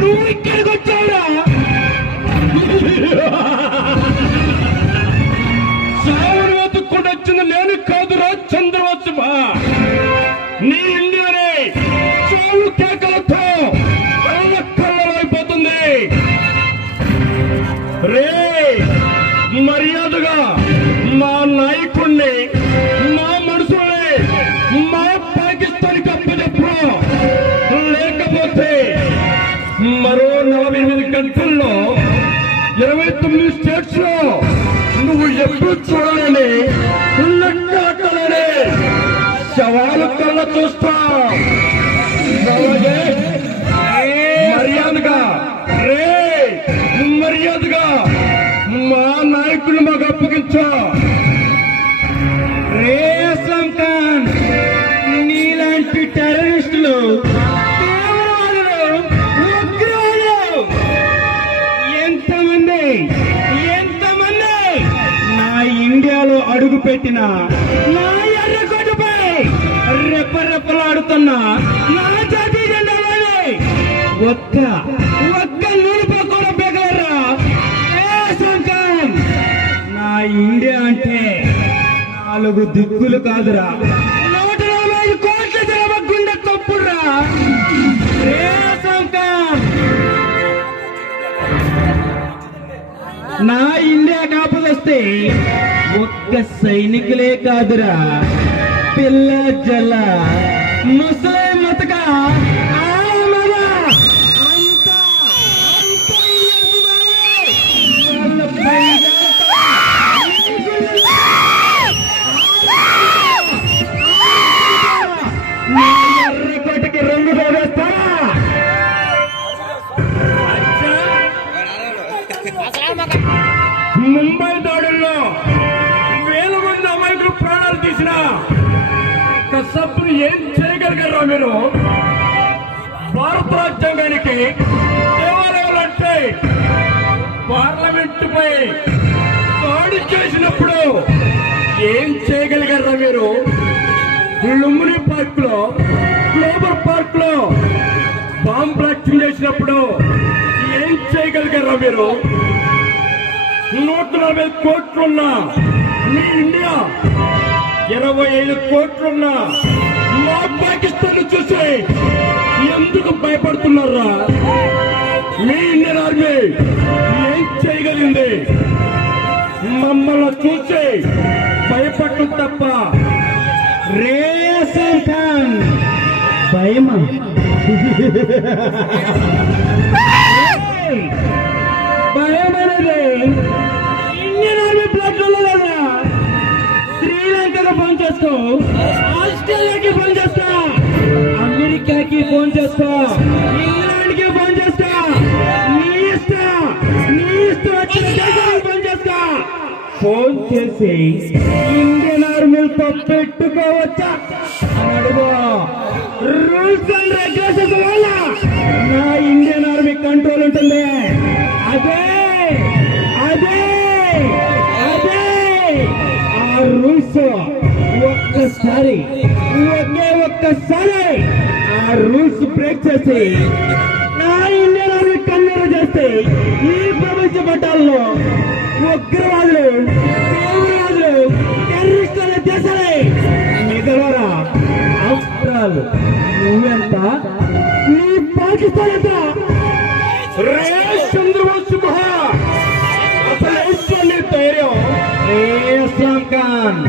నువ్వు ఇక్కడికి వచ్చావురా? చావును వెతుక్కుంటూ వచ్చింది నేను కాదురా చంద్రవంశమా. నీ ఇండియానే చావు కేకలతో కళ్ళమైపోతుంది. రే మర్యాదగా మా నాయకుణ్ణి, మా మనుషుల్ని మా పాకిస్తాన్ అప్పచెప్పు. లేకపోతే మరో 48 గంటల్లో 29 స్టేట్స్ లో నువ్వు ఎప్పుడు చూడాలని శవాలు కళ్ళ చూస్తా. మర్యాదగా మర్యాదగా మా నాయకులు మాకు అప్పగించా. అస్లాం ఖాన్, నీలాంటి టెర్రరిస్టులు, ఉగ్రవాదులు ఎంతమంది నా ఇండియాలో అడుగు పెట్టిన, నా ఎర్రకోటపై రెప్పరెప్పలాడుతున్నా నా జాతీయ జెండాలోనే ఒక్క నూనెపై కూడా బెగలరా. అస్లాం ఖాన్, నా ఇండియా అంటే 4 దిక్కులు కాదురా, 140 కోట్ల జనాభా గుండె తప్పురా. అస్లాం ఖాన్, నా ఇండియా కాపుదొస్తే ఒక్క సైనికులే కాదురా, పిల్ల జల్ల ముసలే మతక ఎర్రకోటకి రంగు వేస్తా. ముంబై దాడుల్లో వేల మంది అమాయకులు ప్రాణాలు తీసిన కసబ్బును ఏం చేయగలిగారా మీరు? భారత రాజ్యాంగానికి దేవాలయాలు అంటే పార్లమెంటుపై దాడి చేసినప్పుడు ఏం చేయగలిగారా మీరు? లుంబిని పార్క్ లో, గ్లోబల్ పార్క్ లో బాంబ్ బ్లాస్టింగ్ చేసినప్పుడు ఏం చేయగలిగారా మీరు? 140 కోట్లున్నా మీ ఇండియా 25 కోట్లున్నా మా పాకిస్తాన్ చూసి ఎందుకు భయపడుతున్నారా? మీ ఇండియన్ ఆర్మీ ఏం చేయగలిగింది? మమ్మల్ని చూసి భయపడటం తప్ప. అస్లాం ఖాన్, భయమా? భయమనేది ఇండియన్ ఆర్మీ బ్లడ్ లో లేదా? శ్రీలంకకు ఫోన్ చేస్తూ, ఆస్ట్రేలియాకి ఫోన్ చేస్తా, అమెరికాకి ఫోన్ చేస్తా, ఇంగ్లాండ్కి ఫోన్ చేస్తా, నీ ఇష్టం వచ్చిన దేశానికి ఫోన్ చేస్తా. ఫోన్ చేసి ఇండియన్ ఆర్మీలతో పెట్టుకోవచ్చా అని అడుగు. రూల్స్ అండ్ రెగ్యులేషన్స్ వల్ల నా ఇండియన్ ఆర్మీ కంట్రోల్ ఉంటుంది. అదే ఆ రూల్స్ ఒక్కసారి ఆ రూల్స్ బ్రేక్ చేసి నా ఇండియన్ ఆర్మీ కన్నెర చేస్తే ఈ ప్రపంచ పట్టాల్లో ఉగ్రవాదులు, తీవ్రవాదులు, టెర్రరిస్టుల దేశాలే మిగలరా. ఆఫ్టర్ ఆల్ నువ్వెంత, నీ పాకిస్తాన్ ఎంత? చంద్రవంశమా, అసలు ధైర్యం? అస్లాం ఖాన్,